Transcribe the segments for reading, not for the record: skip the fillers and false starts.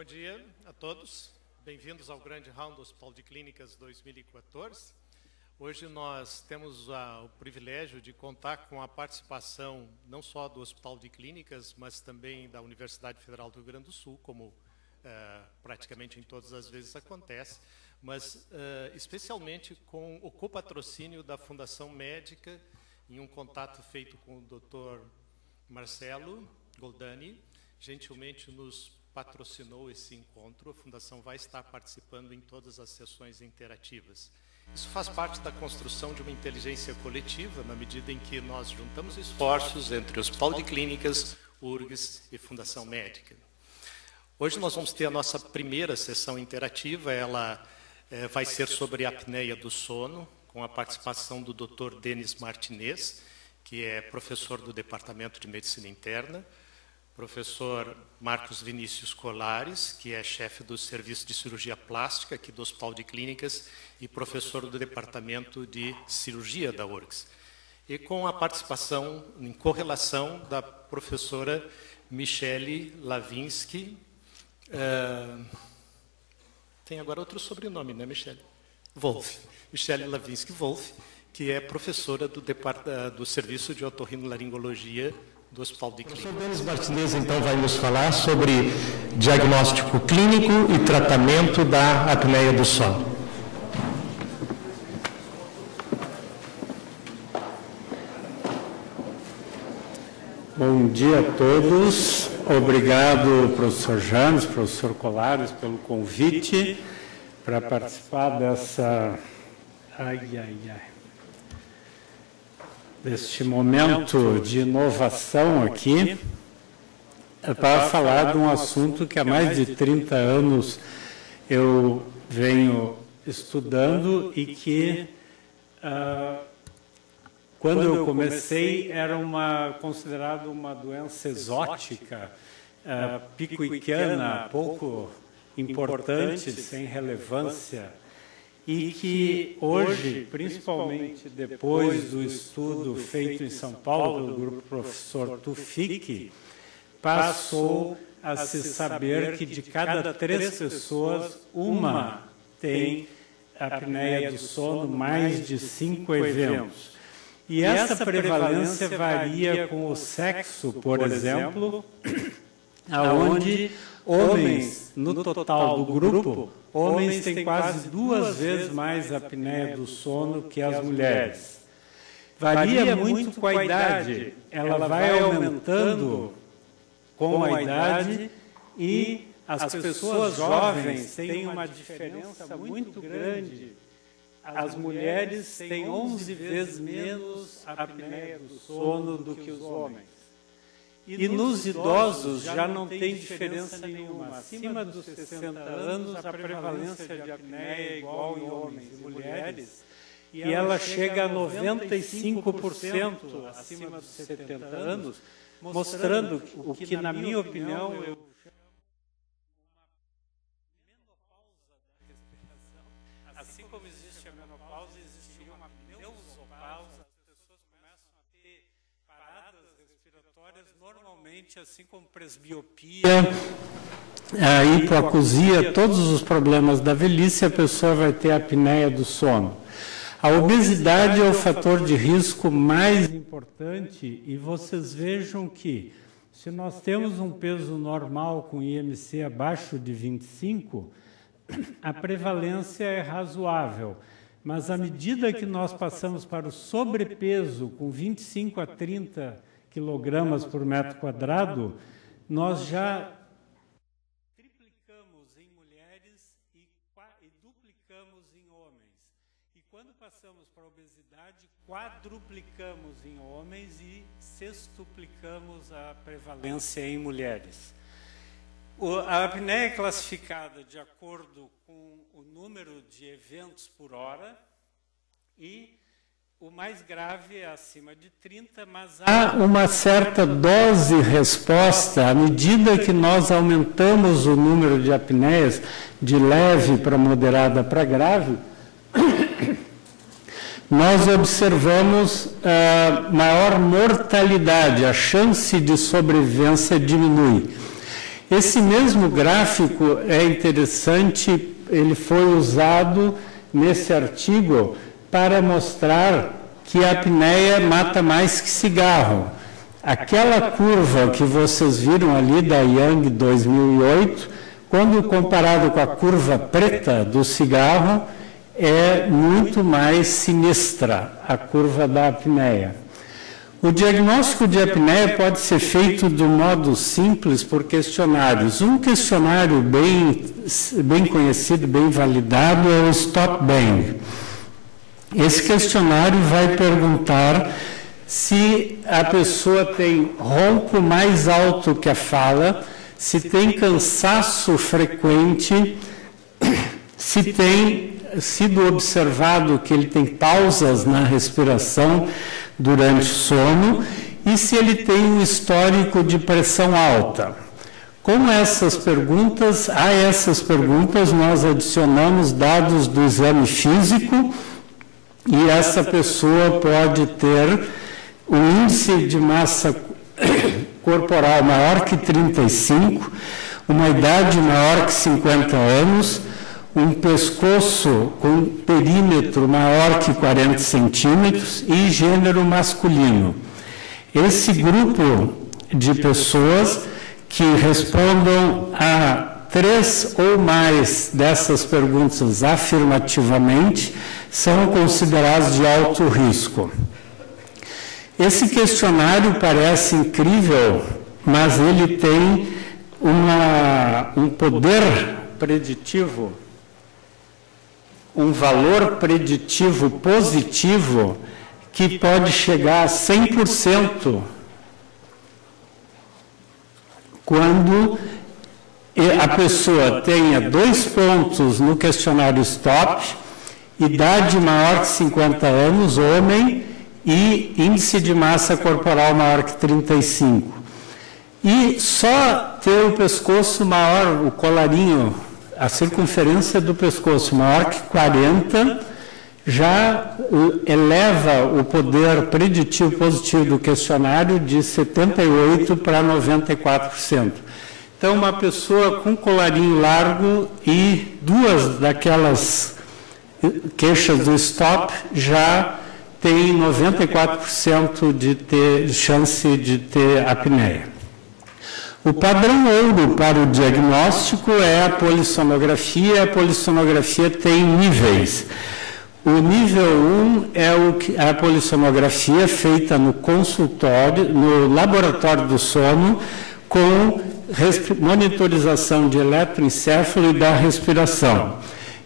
Bom dia a todos, bem-vindos ao Grande Round do Hospital de Clínicas 2014. Hoje nós temos o privilégio de contar com a participação não só do Hospital de Clínicas, mas também da Universidade Federal do Rio Grande do Sul, como praticamente em todas as vezes acontece, mas especialmente com o copatrocínio da Fundação Médica, em um contato feito com o Dr. Marcelo Goldani, gentilmente nos patrocinou esse encontro. A Fundação vai estar participando em todas as sessões interativas. Isso faz parte da construção de uma inteligência coletiva, na medida em que nós juntamos esforços entre o Hospital de Clínicas, URGS e Fundação Médica. Hoje nós vamos ter a nossa primeira sessão interativa, ela vai ser sobre a apneia do sono, com a participação do Dr. Denis Martinez, que é professor do Departamento de Medicina Interna, professor Marcos Vinícius Colares, que é chefe do Serviço de Cirurgia Plástica aqui do Hospital de Clínicas e professor do Departamento de Cirurgia da URGS. E com a participação, em correlação, da professora Michele Lavinsky. Tem agora outro sobrenome, né, Michele? Wolff. Michele Lavinsky Wolff, que é professora do Serviço de Otorrinolaringologia do Hospital de Clínicas. O professor Denis Martinez, então, vai nos falar sobre diagnóstico clínico e tratamento da apneia do sono. Bom dia a todos. Obrigado, professor James, professor Colares, pelo convite para participar deste momento de inovação aqui, para falar de um assunto que há mais de 30 anos eu venho estudando e que, quando eu comecei, era considerado uma doença exótica, picuiquiana, pouco importante, sem relevância, e que hoje, principalmente depois do estudo feito em São Paulo pelo grupo professor Tufik, passou a se saber que de cada 3 pessoas, uma tem apneia do sono, mais de 5 eventos. E essa prevalência varia com o sexo, por exemplo, aonde homens, no total do grupo, homens têm quase 2 vezes mais apneia do sono que as mulheres. Varia muito com a idade, ela vai aumentando com a idade e as pessoas jovens têm uma diferença muito grande. As mulheres têm 11 vezes menos apneia do sono do que os homens. E nos idosos já não tem diferença nenhuma. Acima dos 60 anos, a prevalência de apneia é igual em homens e mulheres, e ela chega a 95% acima dos 70 anos, mostrando o que, na minha opinião, eu chamo uma menopausa da respiração. Assim como existe a menopausa, existiria uma pneumopausa. As pessoas começam a ter paradas respiratórias normalmente, assim como presbiopia, hipoacusia, todos os problemas da velhice, a pessoa vai ter apneia do sono. A obesidade é o fator de risco mais importante, e vocês vejam que, se nós temos um peso normal com IMC abaixo de 25, a prevalência é razoável. Mas à medida que nós passamos para o sobrepeso, com 25 a 30 quilogramas por metro quadrado, nós já triplicamos em mulheres e duplicamos em homens. E quando passamos para a obesidade, quadruplicamos em homens e sextuplicamos a prevalência em mulheres. A apneia é classificada de acordo com o número de eventos por hora e o mais grave é acima de 30, mas há uma certa dose-resposta à medida que nós aumentamos o número de apneias de leve para moderada para grave. Nós observamos maior mortalidade, a chance de sobrevivência diminui. Esse mesmo gráfico é interessante, ele foi usado nesse artigo para mostrar que a apneia mata mais que cigarro. Aquela curva que vocês viram ali da Young 2008, quando comparado com a curva preta do cigarro, é muito mais sinistra a curva da apneia. O diagnóstico de apneia pode ser feito de modo simples por questionários. Um questionário bem conhecido, bem validado, é o Stop Bang. Esse questionário vai perguntar se a pessoa tem ronco mais alto que a fala, se tem cansaço frequente, se tem sido observado que ele tem pausas na respiração durante o sono e se ele tem um histórico de pressão alta. Com essas perguntas, a essas perguntas nós adicionamos dados do exame físico e essa pessoa pode ter um índice de massa corporal maior que 35, uma idade maior que 50 anos, um pescoço com perímetro maior que 40 centímetros e gênero masculino. Esse grupo de pessoas que respondam a 3 ou mais dessas perguntas afirmativamente são considerados de alto risco. Esse questionário parece incrível, mas ele tem um poder preditivo, um valor preditivo positivo que pode chegar a 100% quando a pessoa tenha 2 pontos no questionário STOP, idade maior que 50 anos, homem, e índice de massa corporal maior que 35. E só ter o pescoço maior, o colarinho, a circunferência do pescoço maior que 40, já eleva o poder preditivo positivo do questionário de 78% para 94%. Então, uma pessoa com colarinho largo e 2 daquelas queixas do STOP já tem 94% de chance de ter apneia. O padrão ouro para o diagnóstico é a polissonografia. A polissonografia tem níveis. O nível 1 é a polissonografia feita no consultório, no laboratório do sono, com monitorização de eletroencefalo e da respiração.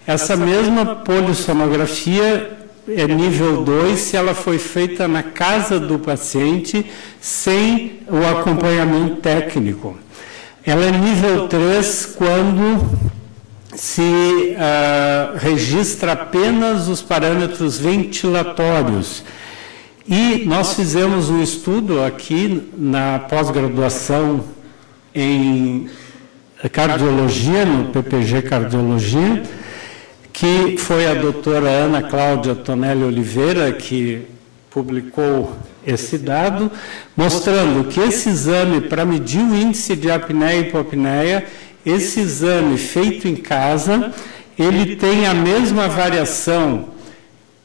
Essa mesma polissonografia é nível 2 se ela foi feita na casa do paciente sem o acompanhamento técnico. Ela é nível 3 quando se registra apenas os parâmetros ventilatórios. E nós fizemos um estudo aqui na pós-graduação em cardiologia, no PPG Cardiologia, que foi a doutora Ana Cláudia Tonelli Oliveira que publicou esse dado, mostrando que esse exame, para medir o índice de apneia e hipopneia, esse exame feito em casa, ele tem a mesma variação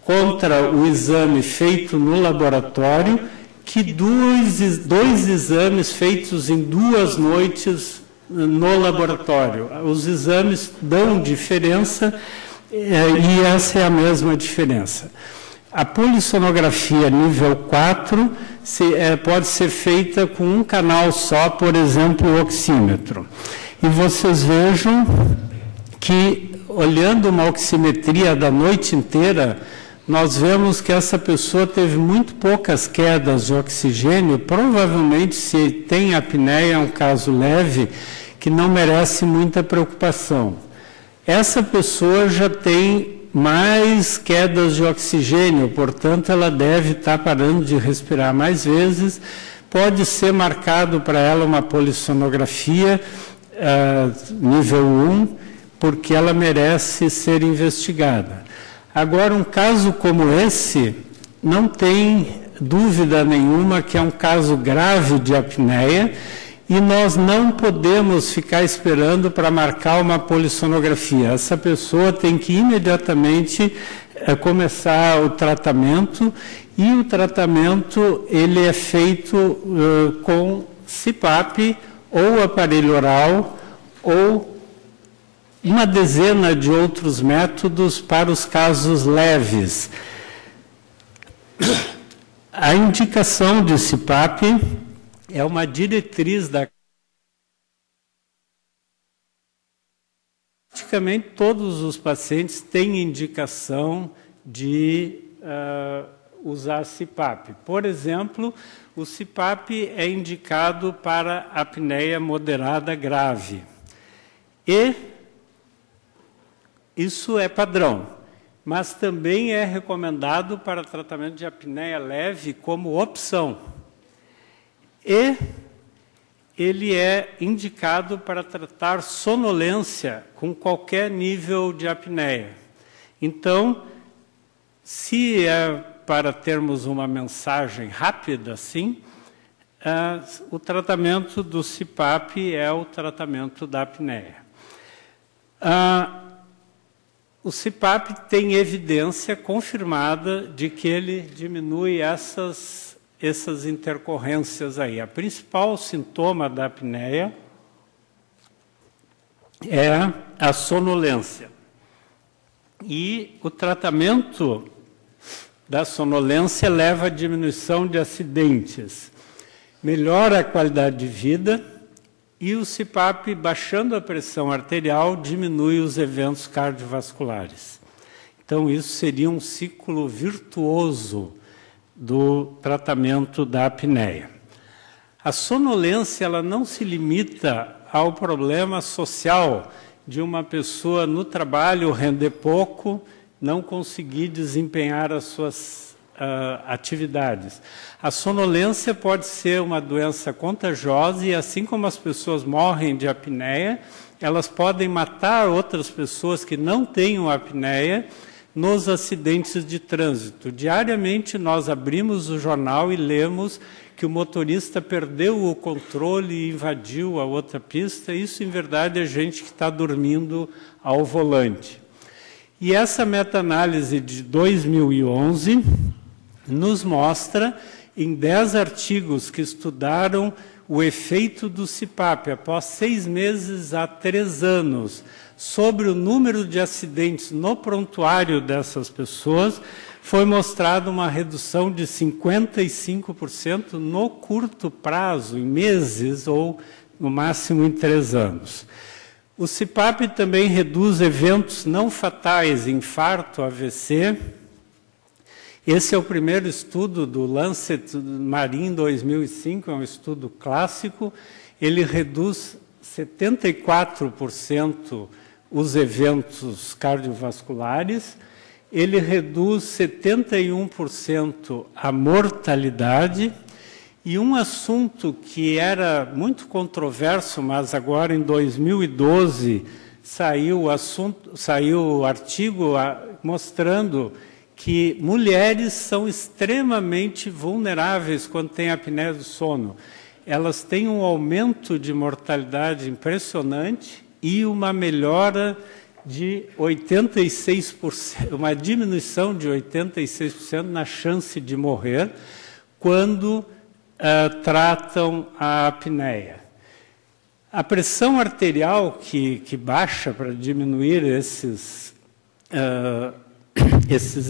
contra o exame feito no laboratório que dois exames feitos em 2 noites no laboratório. Os exames dão diferença e essa é a mesma diferença. A polissonografia nível 4 pode ser feita com um canal só, por exemplo, o oxímetro. E vocês vejam que, olhando uma oximetria da noite inteira, nós vemos que essa pessoa teve muito poucas quedas de oxigênio. Provavelmente, se tem apneia, é um caso leve, que não merece muita preocupação. Essa pessoa já tem mais quedas de oxigênio, portanto, ela deve estar parando de respirar mais vezes. Pode ser marcado para ela uma polissonografia nível 1, porque ela merece ser investigada. Agora, um caso como esse, não tem dúvida nenhuma que é um caso grave de apneia e nós não podemos ficar esperando para marcar uma polissonografia. Essa pessoa tem que imediatamente começar o tratamento, e o tratamento ele é feito com CPAP ou aparelho oral ou uma dezena de outros métodos para os casos leves. A indicação de CPAP é uma diretriz da... Praticamente todos os pacientes têm indicação de usar CPAP. Por exemplo, o CPAP é indicado para apneia moderada grave. E isso é padrão, mas também é recomendado para tratamento de apneia leve como opção. E ele é indicado para tratar sonolência com qualquer nível de apneia. Então, se é para termos uma mensagem rápida, sim, o tratamento do CPAP é o tratamento da apneia. O CPAP tem evidência confirmada de que ele diminui essas intercorrências aí. A principal sintoma da apneia é a sonolência. E o tratamento da sonolência leva à diminuição de acidentes, melhora a qualidade de vida, e o CPAP, baixando a pressão arterial, diminui os eventos cardiovasculares. Então, isso seria um ciclo virtuoso do tratamento da apneia. A sonolência ela não se limita ao problema social de uma pessoa no trabalho render pouco, não conseguir desempenhar as suas atividades. A sonolência pode ser uma doença contagiosa e, assim como as pessoas morrem de apneia, elas podem matar outras pessoas que não tenham apneia nos acidentes de trânsito. Diariamente nós abrimos o jornal e lemos que o motorista perdeu o controle e invadiu a outra pista. Isso, em verdade, é gente que está dormindo ao volante. E essa meta-análise de 2011 nos mostra, em 10 artigos que estudaram o efeito do CPAP após 6 meses a 3 anos, sobre o número de acidentes no prontuário dessas pessoas, foi mostrada uma redução de 55% no curto prazo, em meses ou, no máximo, em 3 anos. O CPAP também reduz eventos não fatais, infarto, AVC. Esse é o primeiro estudo do Lancet Marin 2005, é um estudo clássico. Ele reduz 74% os eventos cardiovasculares, ele reduz 71% a mortalidade. E um assunto que era muito controverso, mas agora em 2012 saiu o artigo mostrando que mulheres são extremamente vulneráveis quando têm apneia do sono. Elas têm um aumento de mortalidade impressionante e uma melhora de 86%, uma diminuição de 86% na chance de morrer quando tratam a apneia. A pressão arterial que baixa para diminuir esses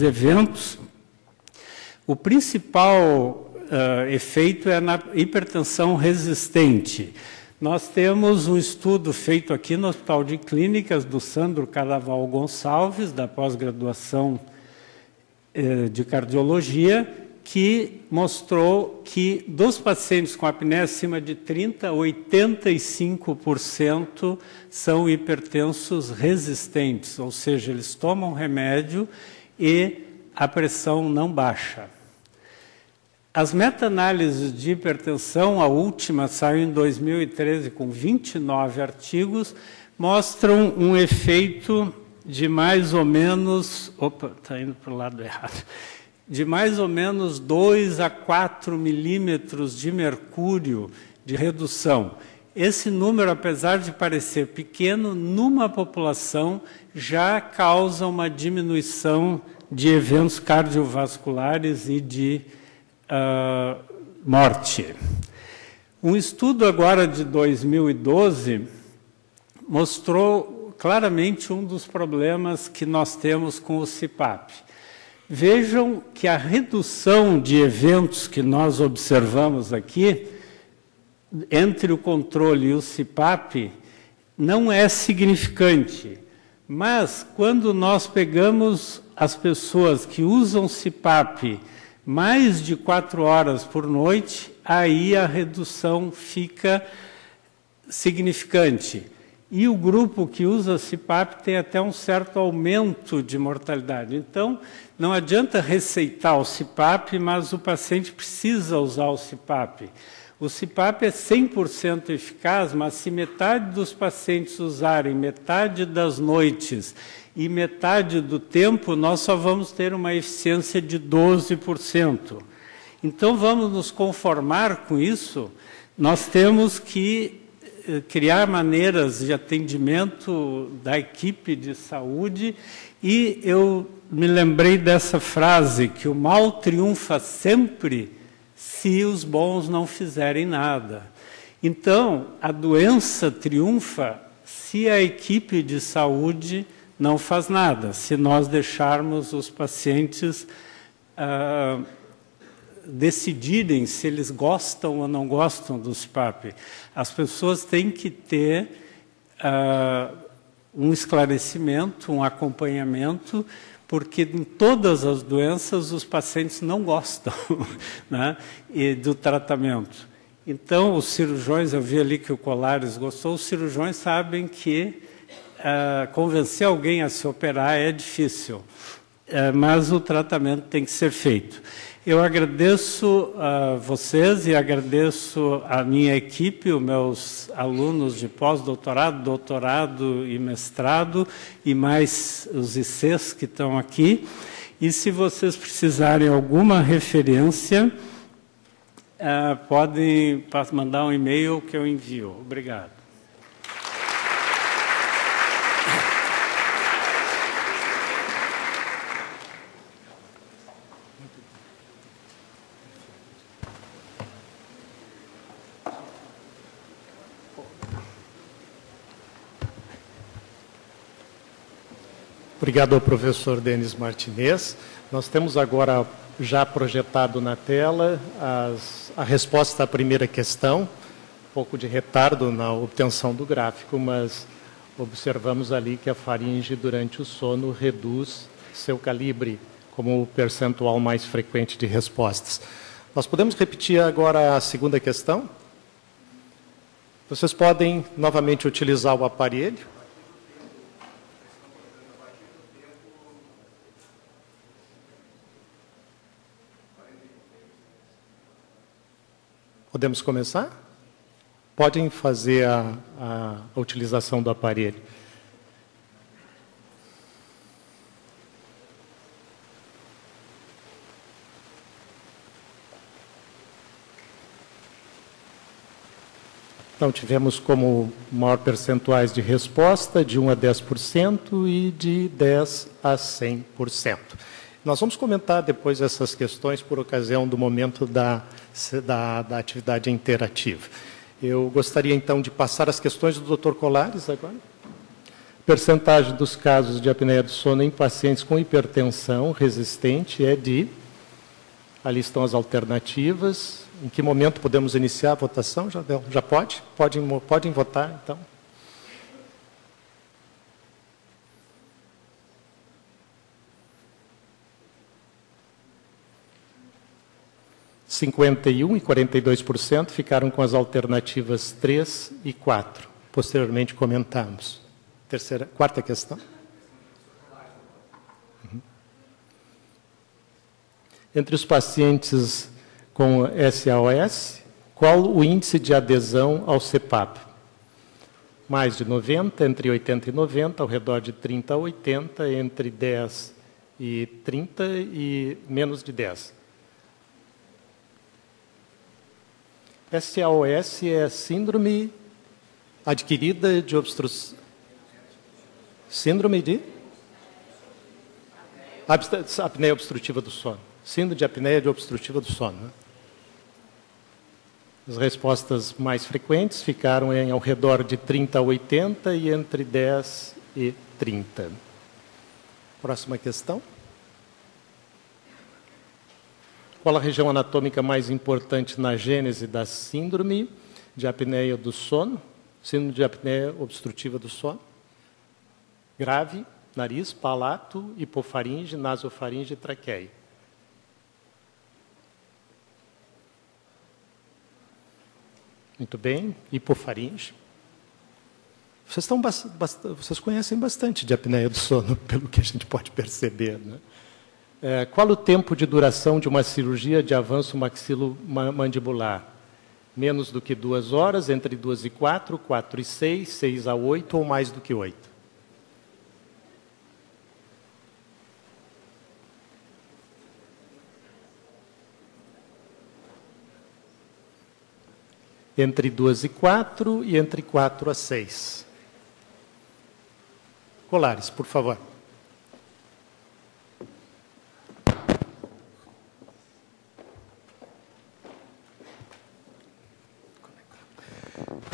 eventos, o principal efeito é na hipertensão resistente. Nós temos um estudo feito aqui no Hospital de Clínicas do Sandro Cadaval Gonçalves, da pós-graduação de cardiologia, que mostrou que dos pacientes com apneia acima de 30, 85% são hipertensos resistentes, ou seja, eles tomam remédio e a pressão não baixa. As meta-análises de hipertensão, a última saiu em 2013 com 29 artigos, mostram um efeito de mais ou menos... Opa, está indo para o lado errado. De mais ou menos 2 a 4 milímetros de mercúrio de redução. esse número, apesar de parecer pequeno, numa população já causa uma diminuição de eventos cardiovasculares e de morte. Um estudo agora de 2012 mostrou claramente um dos problemas que nós temos com o CPAP. Vejam que a redução de eventos que nós observamos aqui, entre o controle e o CPAP, não é significante. Mas, quando nós pegamos as pessoas que usam CPAP mais de 4 horas por noite, aí a redução fica significante. E o grupo que usa CPAP tem até um certo aumento de mortalidade. Então, não adianta receitar o CPAP, mas o paciente precisa usar o CPAP. O CPAP é 100% eficaz, mas se metade dos pacientes usarem metade das noites e metade do tempo, nós só vamos ter uma eficiência de 12%. Então, vamos nos conformar com isso? Nós temos que criar maneiras de atendimento da equipe de saúde, e eu me lembrei dessa frase, que o mal triunfa sempre se os bons não fizerem nada. Então, a doença triunfa se a equipe de saúde não faz nada, se nós deixarmos os pacientes decidirem se eles gostam ou não gostam do CPAP. As pessoas têm que ter um esclarecimento, um acompanhamento, porque em todas as doenças os pacientes não gostam né, do tratamento. Então, os cirurgiões, eu vi ali que o Colares gostou, os cirurgiões sabem que convencer alguém a se operar é difícil, mas o tratamento tem que ser feito. Eu agradeço a vocês e agradeço a minha equipe, os meus alunos de pós-doutorado, doutorado e mestrado, e mais os ICs que estão aqui. E se vocês precisarem alguma referência, podem mandar um e-mail que eu envio. Obrigado. Obrigado ao professor Denis Martinez. Nós temos agora já projetado na tela a resposta à primeira questão, um pouco de retardo na obtenção do gráfico, mas observamos ali que a faringe durante o sono reduz seu calibre como o percentual mais frequente de respostas. Nós podemos repetir agora a segunda questão? Vocês podem novamente utilizar o aparelho. Podemos começar? Podem fazer a utilização do aparelho. Então, tivemos como maior percentuais de resposta de 1 a 10% e de 10 a 100%. Nós vamos comentar depois essas questões por ocasião do momento da atividade interativa. Eu gostaria, então, de passar as questões do Dr. Colares agora. Percentagem dos casos de apneia do sono em pacientes com hipertensão resistente é de... Ali estão as alternativas. Em que momento podemos iniciar a votação? Já pode? Podem votar, então. e 42% ficaram com as alternativas 3 e 4. Posteriormente comentamos. Quarta questão. Entre os pacientes com SAOS, qual o índice de adesão ao CPAP? Mais de 90, entre 80 e 90, ao redor de 30 a 80, entre 10 e 30 e menos de 10. SAOS é síndrome adquirida de obstrução. Síndrome de apneia obstrutiva do sono. Síndrome de apneia obstrutiva do sono. Né? As respostas mais frequentes ficaram ao redor de 30 a 80 e entre 10 e 30. Próxima questão. Qual a região anatômica mais importante na gênese da síndrome de apneia do sono? Síndrome de apneia obstrutiva do sono. Grave, nariz, palato, hipofaringe, nasofaringe e traqueia. Muito bem, hipofaringe. Vocês conhecem bastante de apneia do sono, pelo que a gente pode perceber, né? Qual o tempo de duração de uma cirurgia de avanço maxilomandibular? Menos do que 2 horas, entre 2 e 4, 4 e 6, 6 a 8 ou mais do que 8? Entre 2 e 4 e entre 4 a 6. Colares, por favor.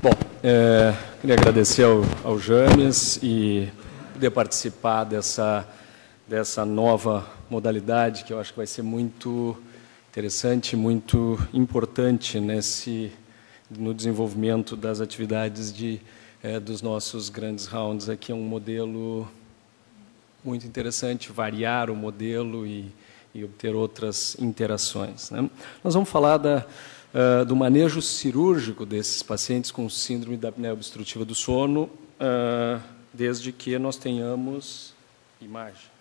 Bom, queria agradecer ao James e poder participar dessa nova modalidade, que eu acho que vai ser muito interessante, muito importante no desenvolvimento das atividades dos nossos grandes rounds. Aqui é um modelo muito interessante, variar o modelo e obter outras interações, né? Nós vamos falar do manejo cirúrgico desses pacientes com síndrome da apneia obstrutiva do sono, desde que nós tenhamos imagem.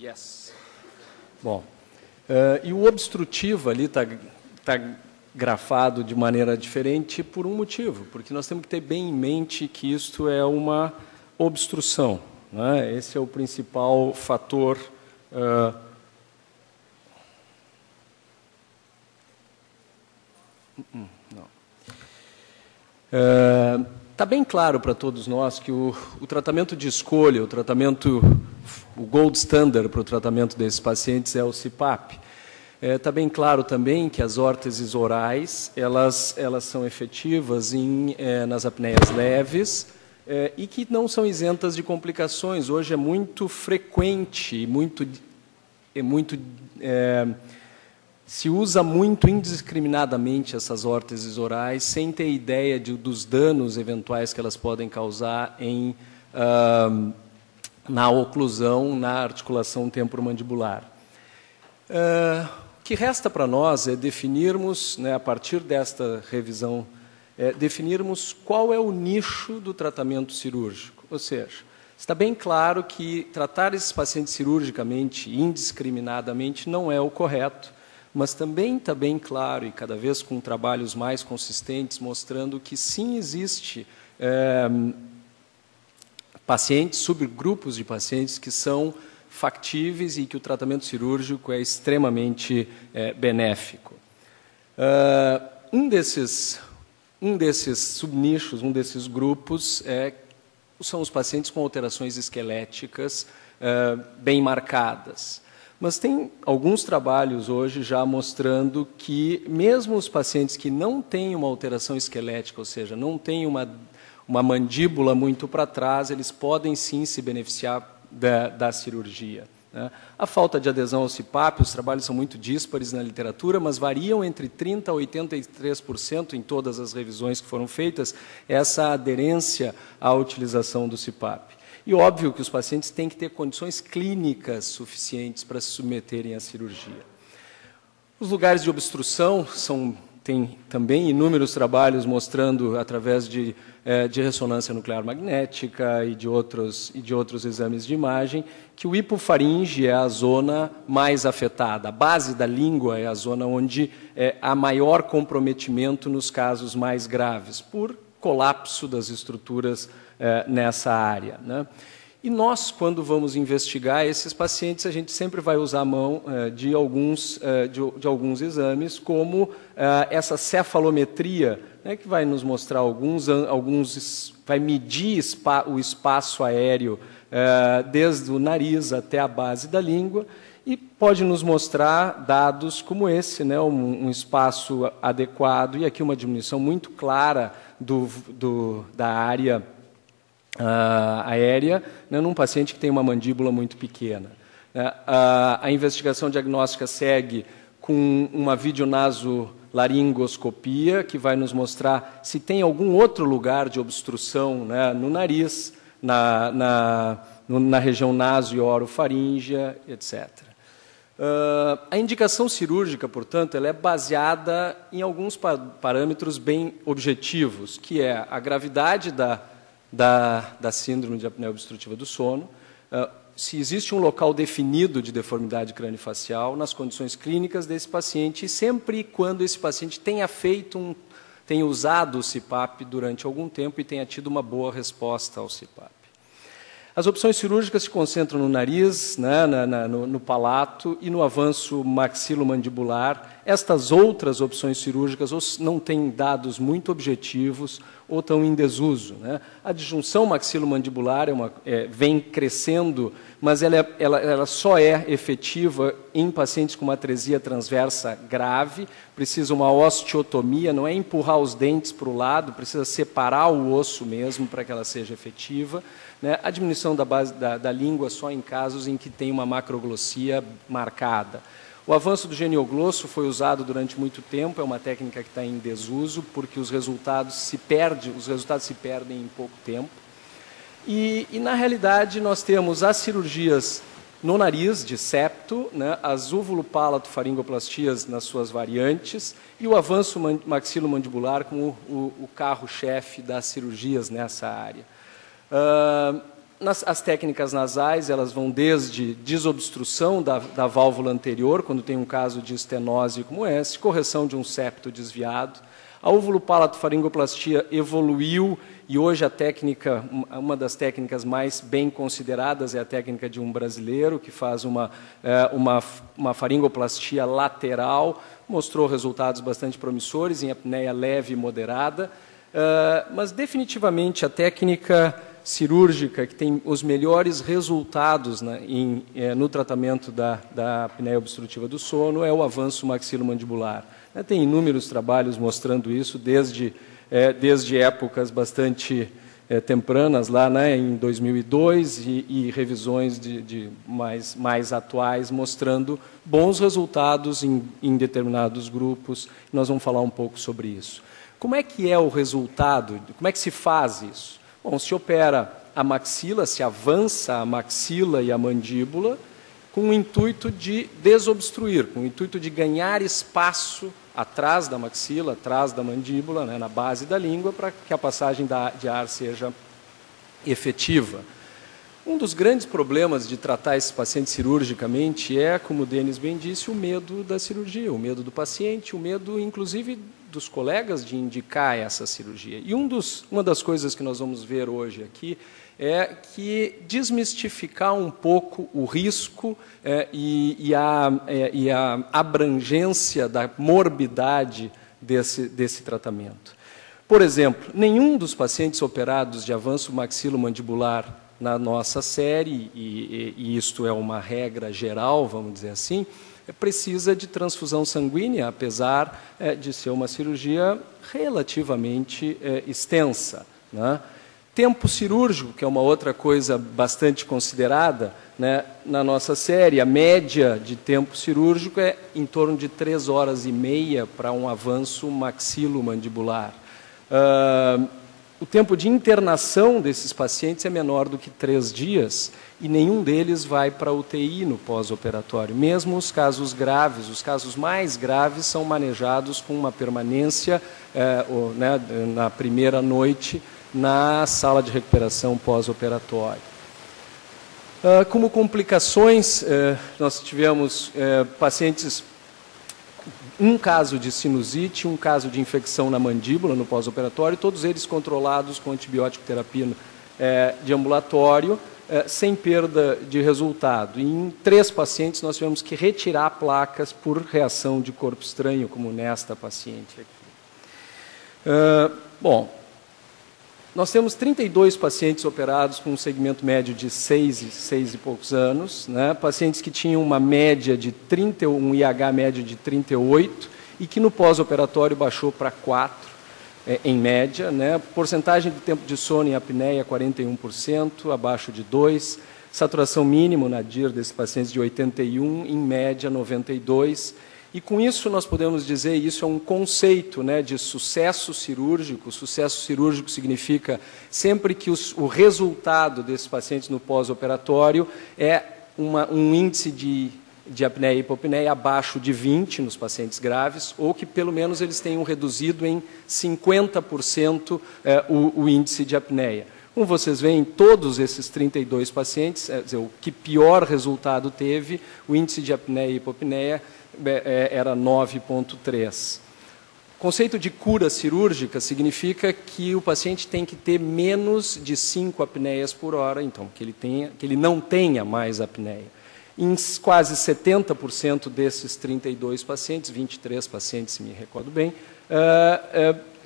Yes. Bom, e o obstrutivo ali está grafado de maneira diferente por um motivo, porque nós temos que ter bem em mente que isto é uma obstrução, né? Esse é o principal fator. Está bem claro para todos nós que o tratamento de escolha, o gold standard para o tratamento desses pacientes é o CPAP. Está bem claro também que as órteses orais, elas são efetivas nas apneias leves e que não são isentas de complicações. Hoje é muito frequente, se usa muito indiscriminadamente essas órteses orais, sem ter ideia dos danos eventuais que elas podem causar na oclusão, na articulação temporomandibular. O que resta para nós é definirmos, né, a partir desta revisão, definirmos qual é o nicho do tratamento cirúrgico. Ou seja, está bem claro que tratar esses pacientes cirurgicamente, indiscriminadamente, não é o correto, mas também está bem claro, e cada vez com trabalhos mais consistentes, mostrando que sim existe pacientes, subgrupos de pacientes que são factíveis e que o tratamento cirúrgico é extremamente benéfico. Um desses subnichos, um desses grupos são os pacientes com alterações esqueléticas bem marcadas. Mas tem alguns trabalhos hoje já mostrando que mesmo os pacientes que não têm uma alteração esquelética, ou seja, não têm uma mandíbula muito para trás, eles podem sim se beneficiar da cirurgia, né? A falta de adesão ao CPAP, os trabalhos são muito díspares na literatura, mas variam entre 30% a 83% em todas as revisões que foram feitas, essa aderência à utilização do CPAP. E óbvio que os pacientes têm que ter condições clínicas suficientes para se submeterem à cirurgia. Os lugares de obstrução tem também inúmeros trabalhos mostrando, através de de ressonância nuclear magnética e de outros exames de imagem, que o hipofaringe é a zona mais afetada. A base da língua é a zona onde há maior comprometimento nos casos mais graves, por colapso das estruturas nessa área, né? E nós, quando vamos investigar esses pacientes, a gente sempre vai usar a mão de alguns exames, como essa cefalometria, né, que vai nos mostrar vai medir o espaço aéreo desde o nariz até a base da língua, e pode nos mostrar dados como esse, né, um espaço adequado, e aqui uma diminuição muito clara da área aérea, né, num paciente que tem uma mandíbula muito pequena. A investigação diagnóstica segue com uma videonasolaringoscopia, que vai nos mostrar se tem algum outro lugar de obstrução, né, no nariz, na região naso- e orofaríngea, etc. A indicação cirúrgica, portanto, ela é baseada em alguns parâmetros bem objetivos, que é a gravidade da síndrome de apneia obstrutiva do sono, se existe um local definido de deformidade craniofacial nas condições clínicas desse paciente, e sempre quando esse paciente tenha usado o CPAP durante algum tempo e tenha tido uma boa resposta ao CPAP. As opções cirúrgicas se concentram no nariz, né, no palato e no avanço maxilomandibular. Estas outras opções cirúrgicas ou não têm dados muito objetivos ou estão em desuso, né? A disjunção maxilomandibular vem crescendo, mas ela só é efetiva em pacientes com uma atresia transversa grave. Precisa uma osteotomia, não é empurrar os dentes para o lado, precisa separar o osso mesmo para que ela seja efetiva, né? A diminuição da base da língua só em casos em que tem uma macroglossia marcada. O avanço do genioglosso foi usado durante muito tempo, é uma técnica que está em desuso, porque os resultados se perdem em pouco tempo. E na realidade, nós temos as cirurgias no nariz, de septo, né, as úvulo-palato-faringoplastias nas suas variantes, e o avanço maxilomandibular como o carro-chefe das cirurgias nessa área. As técnicas nasais, elas vão desde desobstrução da válvula anterior, quando tem um caso de estenose como esse, correção de um septo desviado. A úvulo-palato-faringoplastia evoluiu e hoje uma das técnicas mais bem consideradas é a técnica de um brasileiro que faz uma faringoplastia lateral, mostrou resultados bastante promissores em apneia leve e moderada, mas definitivamente a técnica cirúrgica que tem os melhores resultados no tratamento da apneia obstrutiva do sono é o avanço maxilomandibular. Tem inúmeros trabalhos mostrando isso, desde épocas bastante tempranas, lá, né, em 2002, e revisões mais atuais, mostrando bons resultados em determinados grupos. Nós vamos falar um pouco sobre isso. Como é que é o resultado? Como é que se faz isso? Bom, se opera a maxila, se avança a maxila e a mandíbula com o intuito de desobstruir, com o intuito de ganhar espaço atrás da maxila, atrás da mandíbula, né, na base da língua, para que a passagem de ar seja efetiva. Um dos grandes problemas de tratar esse paciente cirurgicamente é, como o Denis bem disse, o medo da cirurgia, o medo do paciente, o medo, inclusive, dos colegas de indicar essa cirurgia. E uma das coisas que nós vamos ver hoje aqui é que desmistificar um pouco o risco e a abrangência da morbidade desse tratamento. Por exemplo, nenhum dos pacientes operados de avanço maxilomandibular na nossa série, e isto é uma regra geral, vamos dizer assim, precisa de transfusão sanguínea, apesar de ser uma cirurgia relativamente extensa, né? Tempo cirúrgico, que é uma outra coisa bastante considerada, né, na nossa série, a média de tempo cirúrgico é em torno de 3 horas e meia para um avanço maxilomandibular. O tempo de internação desses pacientes é menor do que 3 dias, e nenhum deles vai para a UTI no pós-operatório. Mesmo os casos graves, os casos mais graves são manejados com uma permanência na primeira noite na sala de recuperação pós-operatória. Como complicações, nós tivemos pacientes, um caso de sinusite, um caso de infecção na mandíbula no pós-operatório, todos eles controlados com antibiótico terapia de ambulatório, sem perda de resultado. E em 3 pacientes nós tivemos que retirar placas por reação de corpo estranho, como nesta paciente aqui. Bom, nós temos 32 pacientes operados com um segmento médio de 6 e poucos anos, né? Pacientes que tinham uma média de um IH médio de 38 e que no pós-operatório baixou para 4, em média, né? Porcentagem de tempo de sono em apneia 41%, abaixo de 2, saturação mínima na DIR desses pacientes de 81, em média 92. E com isso nós podemos dizer, isso é um conceito, né, de sucesso cirúrgico. Sucesso cirúrgico significa sempre que o resultado desses pacientes no pós-operatório é um índice de apneia e hipopneia abaixo de 20 nos pacientes graves, ou que pelo menos eles tenham reduzido em 50% o índice de apneia. Como vocês veem, todos esses 32 pacientes, o que pior resultado teve, o índice de apneia e hipopneia era 9,3. O conceito de cura cirúrgica significa que o paciente tem que ter menos de 5 apneias por hora, então que ele não tenha mais apneia. Em quase 70% desses 32 pacientes, 23 pacientes, se me recordo bem,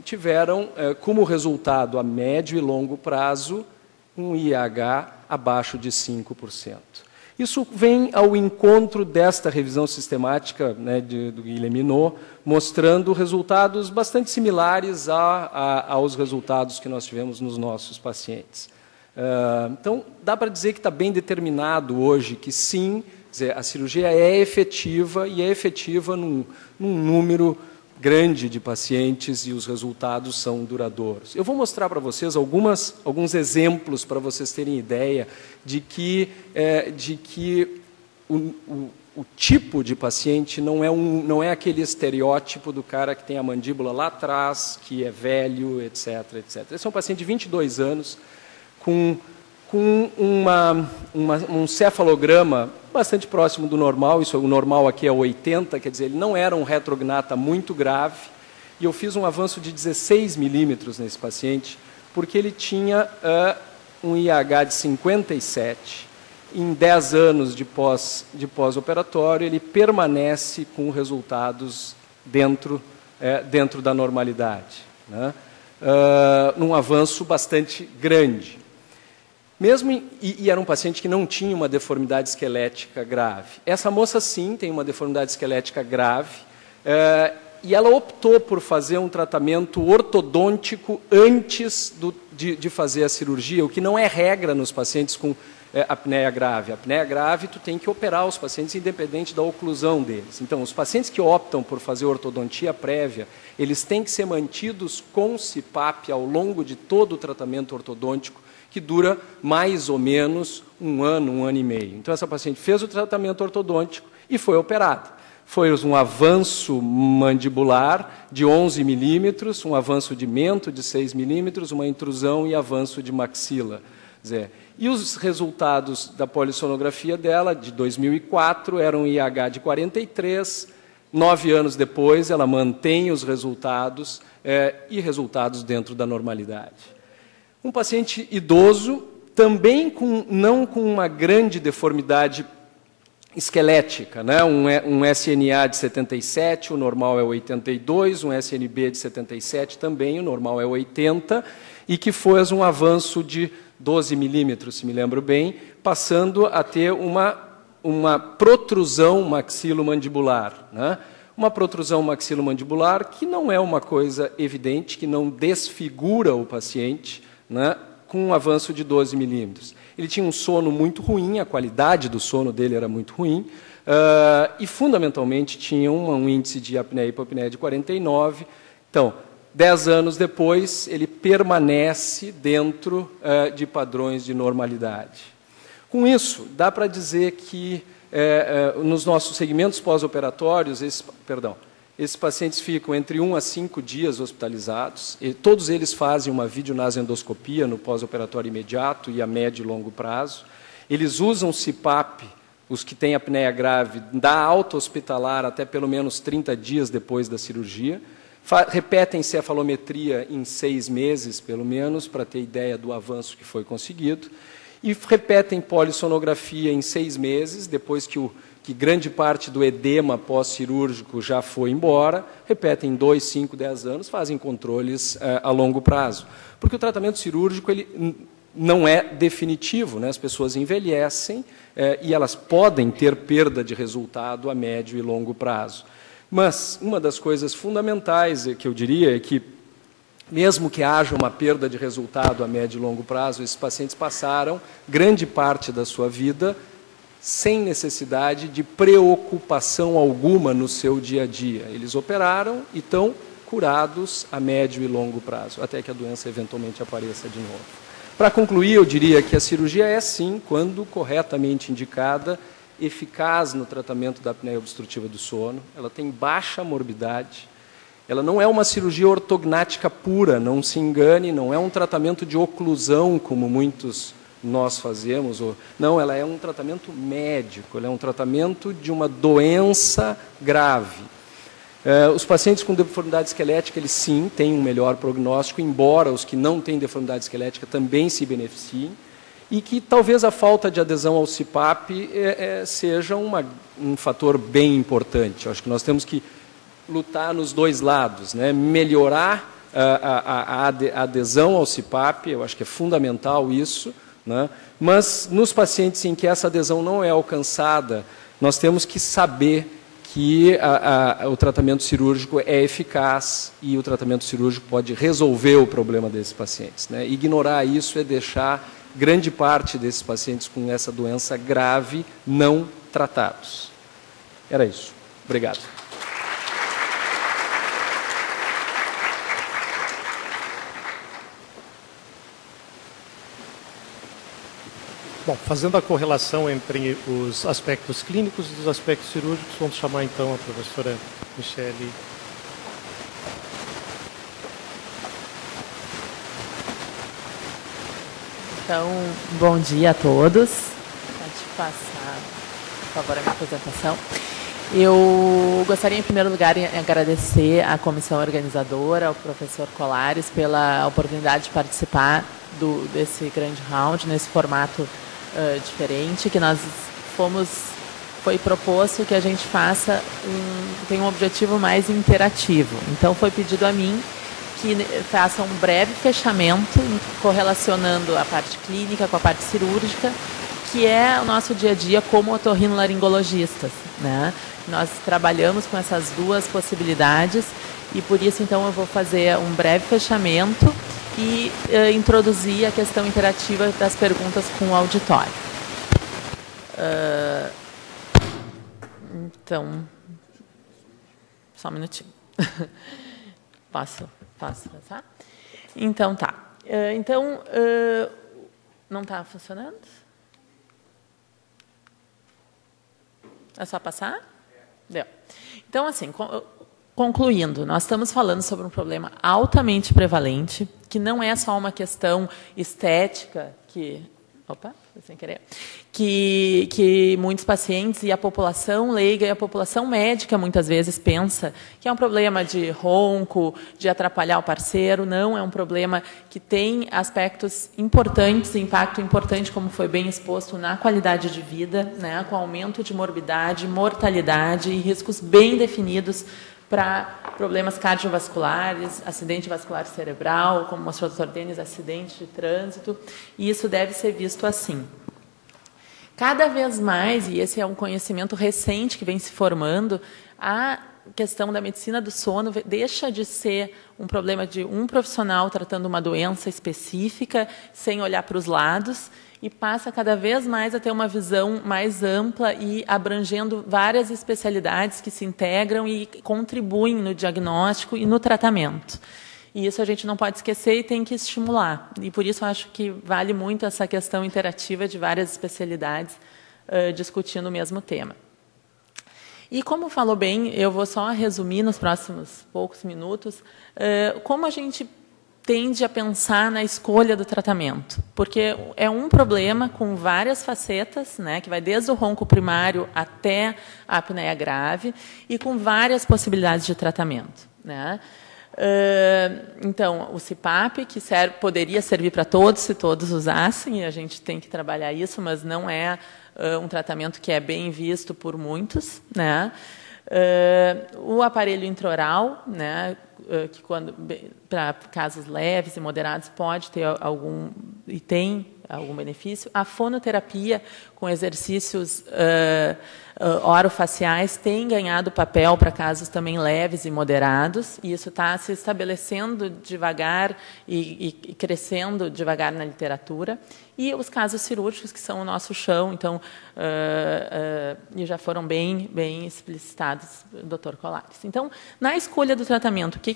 tiveram como resultado a médio e longo prazo um IH abaixo de 5%. Isso vem ao encontro desta revisão sistemática, né, do Guilherme, mostrando resultados bastante similares aos resultados que nós tivemos nos nossos pacientes. Então, dá para dizer que está bem determinado hoje que sim, a cirurgia é efetiva e é efetiva num número grande de pacientes e os resultados são duradouros. Eu vou mostrar para vocês alguns exemplos para vocês terem ideia de que o tipo de paciente não é aquele estereótipo do cara que tem a mandíbula lá atrás, que é velho, etc, etc. Esse é um paciente de 22 anos com um cefalograma bastante próximo do normal, o normal aqui é 80, quer dizer, ele não era um retrognata muito grave, e eu fiz um avanço de 16 milímetros nesse paciente, porque ele tinha um IH de 57, em 10 anos de pós-operatório, ele permanece com resultados dentro da normalidade, né? Num avanço bastante grande. E era um paciente que não tinha uma deformidade esquelética grave. Essa moça, sim, tem uma deformidade esquelética grave, e ela optou por fazer um tratamento ortodôntico antes de fazer a cirurgia, o que não é regra nos pacientes com apneia grave. A apneia grave, tu tem que operar os pacientes independente da oclusão deles. Então, os pacientes que optam por fazer ortodontia prévia, eles têm que ser mantidos com CPAP ao longo de todo o tratamento ortodôntico, que dura mais ou menos um ano e meio. Então, essa paciente fez o tratamento ortodôntico e foi operada. Foi um avanço mandibular de 11 milímetros, um avanço de mento de 6 milímetros, uma intrusão e avanço de maxila. E os resultados da polissonografia dela, de 2004, eram IH de 43. 9 anos depois, ela mantém os resultados e resultados dentro da normalidade. Um paciente idoso, também não com uma grande deformidade esquelética, né? Um SNA de 77, o normal é 82, um SNB de 77 também, o normal é 80, e que fez um avanço de 12 milímetros, se me lembro bem, passando a ter uma protrusão maxilomandibular, né? Uma protrusão maxilomandibular que não é uma coisa evidente, que não desfigura o paciente, né, com um avanço de 12 milímetros. Ele tinha um sono muito ruim, a qualidade do sono dele era muito ruim, e, fundamentalmente, tinha um índice de apneia e hipopneia de 49. Então, 10 anos depois, ele permanece dentro de padrões de normalidade. Com isso, dá para dizer que, nos nossos segmentos pós-operatórios, Esses pacientes ficam entre 1 a 5 dias hospitalizados. E todos eles fazem uma videonasendoscopia no pós-operatório imediato e a médio e longo prazo. Eles usam CPAP, os que têm apneia grave, da alta hospitalar até pelo menos 30 dias depois da cirurgia. Repetem cefalometria em 6 meses, pelo menos, para ter ideia do avanço que foi conseguido. E repetem polissonografia em 6 meses, depois que grande parte do edema pós-cirúrgico já foi embora, repetem 2, 5, 10 anos, fazem controles a longo prazo. Porque o tratamento cirúrgico ele não é definitivo, né? As pessoas envelhecem e elas podem ter perda de resultado a médio e longo prazo. Mas uma das coisas fundamentais que eu diria é que, mesmo que haja uma perda de resultado a médio e longo prazo, esses pacientes passaram grande parte da sua vida sem necessidade de preocupação alguma no seu dia a dia. Eles operaram e estão curados a médio e longo prazo, até que a doença eventualmente apareça de novo. Para concluir, eu diria que a cirurgia é, sim, quando corretamente indicada, eficaz no tratamento da apneia obstrutiva do sono. Ela tem baixa morbidade. Ela não é uma cirurgia ortognática pura, não se engane, não é um tratamento de oclusão, como muitos nós fazemos. Não, ela é um tratamento médico, ela é um tratamento de uma doença grave. Os pacientes com deformidade esquelética, eles sim têm um melhor prognóstico, embora os que não têm deformidade esquelética também se beneficiem, e que talvez a falta de adesão ao CPAP seja um fator bem importante. Eu acho que nós temos que lutar nos dois lados, né? Melhorar a adesão ao CPAP, eu acho que é fundamental isso, né? Mas nos pacientes em que essa adesão não é alcançada, nós temos que saber que o tratamento cirúrgico é eficaz e o tratamento cirúrgico pode resolver o problema desses pacientes, né? Ignorar isso é deixar grande parte desses pacientes com essa doença grave não tratados. Era isso. Obrigado. Bom, fazendo a correlação entre os aspectos clínicos e os aspectos cirúrgicos, vamos chamar então a professora Michele. Então, bom dia a todos. Pode passar, por favor, a minha apresentação. Eu gostaria, em primeiro lugar, de agradecer à comissão organizadora, ao professor Colares, pela oportunidade de participar desse grande round, nesse formato diferente, que foi proposto que a gente tem um objetivo mais interativo. Então, foi pedido a mim que faça um breve fechamento, correlacionando a parte clínica com a parte cirúrgica, que é o nosso dia a dia como otorrinolaringologistas, né? Nós trabalhamos com essas duas possibilidades e, por isso, então, eu vou fazer um breve fechamento e introduzir a questão interativa das perguntas com o auditório. Então, só um minutinho. Posso passar? Então, tá. Não está funcionando? É só passar? Deu. Então, assim, concluindo, nós estamos falando sobre um problema altamente prevalente, que não é só uma questão estética sem querer, que muitos pacientes e a população leiga e a população médica muitas vezes pensa que é um problema de ronco, de atrapalhar o parceiro. Não, é um problema que tem aspectos importantes, impacto importante, como foi bem exposto, na qualidade de vida, né, com aumento de morbidade, mortalidade e riscos bem definidos para problemas cardiovasculares, acidente vascular cerebral, como mostrou o Dr. Denis, acidente de trânsito, e isso deve ser visto assim. Cada vez mais, e esse é um conhecimento recente que vem se formando, a questão da medicina do sono deixa de ser um problema de um profissional tratando uma doença específica, sem olhar para os lados, e passa cada vez mais a ter uma visão mais ampla e abrangendo várias especialidades que se integram e contribuem no diagnóstico e no tratamento. E isso a gente não pode esquecer e tem que estimular. E por isso eu acho que vale muito essa questão interativa de várias especialidades discutindo o mesmo tema. E, como falou bem, eu vou só resumir nos próximos poucos minutos, como a gente tende a pensar na escolha do tratamento, porque é um problema com várias facetas, né, que vai desde o ronco primário até a apneia grave, e com várias possibilidades de tratamento, né. Então, o CPAP, que poderia servir para todos, se todos usassem, e a gente tem que trabalhar isso, mas não é um tratamento que é bem visto por muitos, né. O aparelho intraoral, né, que para casos leves e moderados pode ter algum, e tem algum benefício. A fonoterapia com exercícios orofaciais tem ganhado papel para casos também leves e moderados, e isso está se estabelecendo devagar e crescendo devagar na literatura. E os casos cirúrgicos, que são o nosso chão, então, e já foram bem explicitados, Dr. Colares. Então, na escolha do tratamento, o que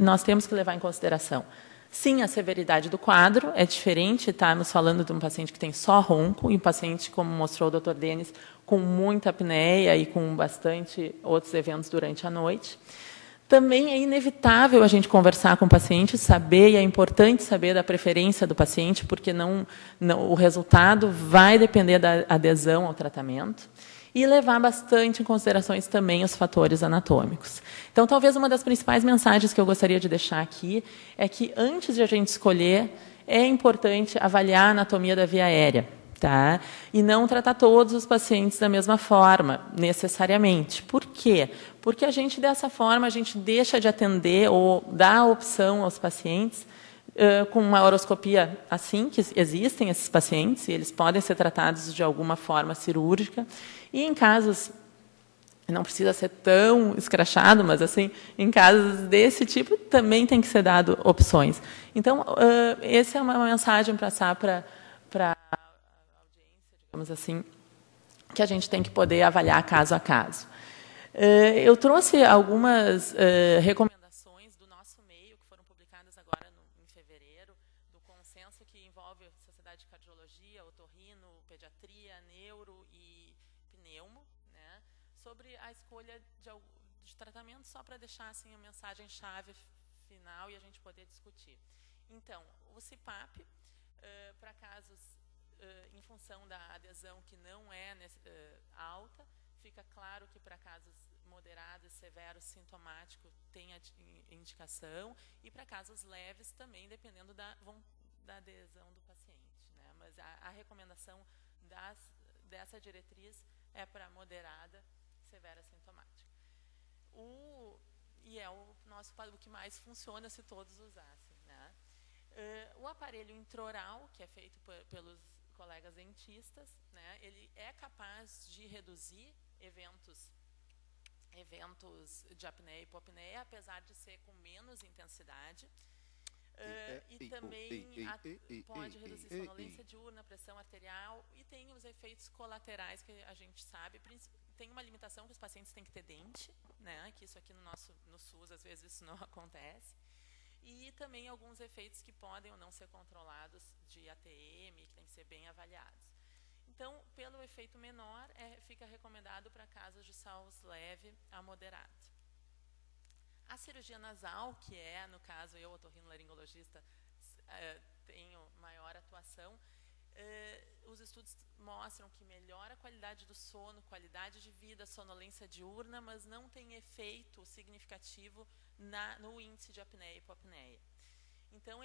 nós temos que levar em consideração? Sim, a severidade do quadro é diferente. Estamos falando de um paciente que tem só ronco, e um paciente, como mostrou o Dr. Denis, com muita apneia e com bastante outros eventos durante a noite. Também é inevitável a gente conversar com o paciente, saber, e é importante saber da preferência do paciente, porque o resultado vai depender da adesão ao tratamento, e levar bastante em considerações também os fatores anatômicos. Então, talvez uma das principais mensagens que eu gostaria de deixar aqui é que, antes de a gente escolher, é importante avaliar a anatomia da via aérea, tá? E não tratar todos os pacientes da mesma forma, necessariamente. Por quê? Porque dessa forma, a gente deixa de atender ou dar a opção aos pacientes com uma horoscopia assim, que existem esses pacientes, e eles podem ser tratados de alguma forma cirúrgica. E em casos, não precisa ser tão escrachado, mas assim, em casos desse tipo, também tem que ser dado opções. Então, essa é uma mensagem para passar para a audiência, digamos assim, que a gente tem que poder avaliar caso a caso. Eu trouxe algumas recomendações do nosso meio, que foram publicadas agora em fevereiro, do consenso que envolve a Sociedade de Cardiologia, Otorrino, Pediatria, Neuro e Pneumo, né, sobre a escolha de tratamento, só para deixar assim, a mensagem-chave final e a gente poder discutir. Então, o CPAP, para casos em função da adesão que não é alta, fica claro que para casos moderados, severos, sintomáticos, tem a indicação, e para casos leves também, dependendo da adesão do paciente, né? Mas a recomendação dessa diretriz é para moderada, severa, sintomática. E é o que mais funciona se todos usassem, né? O aparelho intraoral, que é feito pelos colegas dentistas, né, ele é capaz de reduzir eventos de apneia e hipopneia, apesar de ser com menos intensidade. E também pode reduzir sonolência diurna, pressão arterial, e tem os efeitos colaterais que a gente sabe. Tem uma limitação que os pacientes têm que ter dente, né, que isso aqui no SUS, às vezes, isso não acontece. E também alguns efeitos que podem ou não ser controlados de ATM, que tem que ser bem avaliados. Então, pelo efeito menor, fica recomendado para casos de SALS leve a moderado. A cirurgia nasal, que é, no caso, eu, otorrinolaringologista, tenho maior atuação, os estudos mostram que melhora a qualidade do sono, qualidade de vida, sonolência diurna, mas não tem efeito significativo no índice de apneia e hipopneia. Então,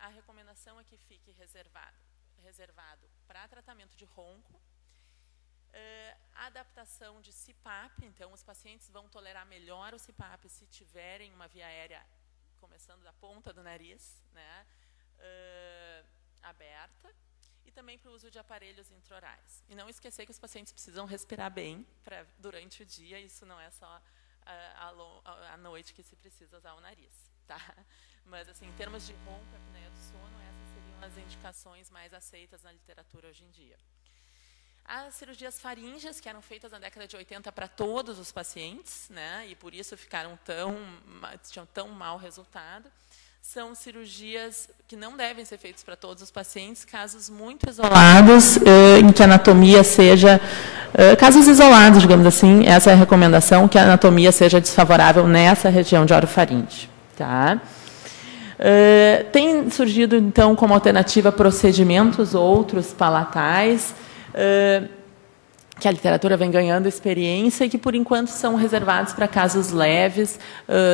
a recomendação é que fique reservado para tratamento de ronco, adaptação de CPAP, então os pacientes vão tolerar melhor o CPAP se tiverem uma via aérea começando da ponta do nariz, né, aberta, e também para o uso de aparelhos intraorais. E não esquecer que os pacientes precisam respirar bem durante o dia, isso não é só à noite que se precisa usar o nariz, tá? Mas, assim, em termos de ronco e apneia do sono, essas seriam as indicações mais aceitas na literatura hoje em dia. As cirurgias faríngeas, que eram feitas na década de 80 para todos os pacientes, né, e por isso tinham tão mau resultado, são cirurgias que não devem ser feitas para todos os pacientes, casos muito isolados, em que a anatomia seja... casos isolados, digamos assim, essa é a recomendação, que a anatomia seja desfavorável nessa região de orofaringe. Tá? Tem surgido, então, como alternativa, procedimentos outros palatais, que a literatura vem ganhando experiência e que, por enquanto, são reservados para casos leves,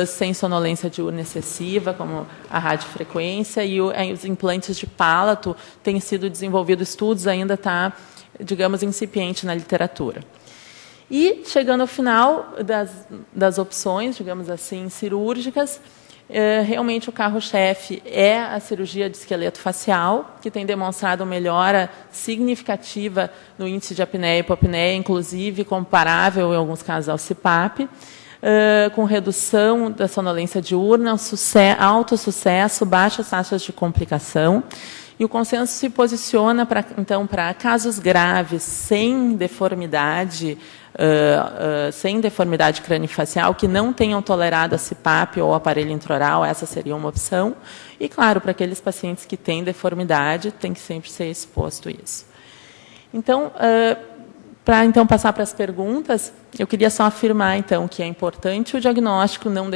sem sonolência diurna excessiva, como a radiofrequência, e os implantes de palato têm sido desenvolvidos, estudos ainda está, digamos, incipiente na literatura. E, chegando ao final das opções, digamos assim, cirúrgicas, realmente o carro-chefe é a cirurgia de esqueleto facial, que tem demonstrado melhora significativa no índice de apneia e hipopneia, inclusive comparável, em alguns casos, ao CPAP, com redução da sonolência diurna, alto sucesso, baixas taxas de complicação. E o consenso se posiciona, então, para casos graves, sem deformidade craniofacial, que não tenham tolerado a CPAP ou aparelho intraoral, essa seria uma opção. E, claro, para aqueles pacientes que têm deformidade, tem que sempre ser exposto isso. Então, para então passar para as perguntas, eu queria só afirmar então que é importante o diagnóstico, não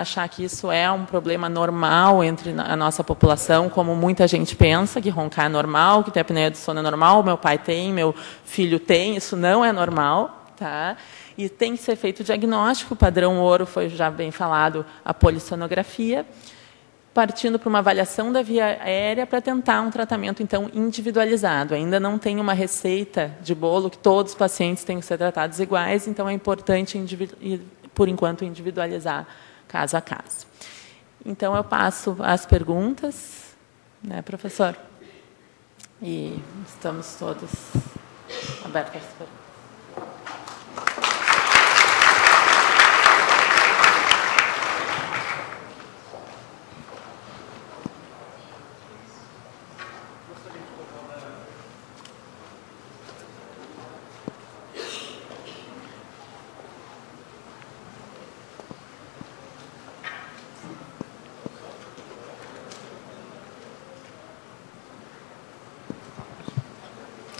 achar que isso é um problema normal entre a nossa população, como muita gente pensa, que roncar é normal, que ter apneia do sono é normal, meu pai tem, meu filho tem, isso não é normal, tá? E tem que ser feito o diagnóstico, o padrão ouro foi já bem falado, a polissonografia, partindo para uma avaliação da via aérea para tentar um tratamento, então, individualizado. Ainda não tem uma receita de bolo que todos os pacientes têm que ser tratados iguais, então é importante, por enquanto, individualizar caso a caso. Então, eu passo as perguntas, né, professor? E estamos todos abertos às perguntas.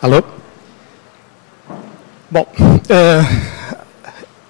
Alô? Bom,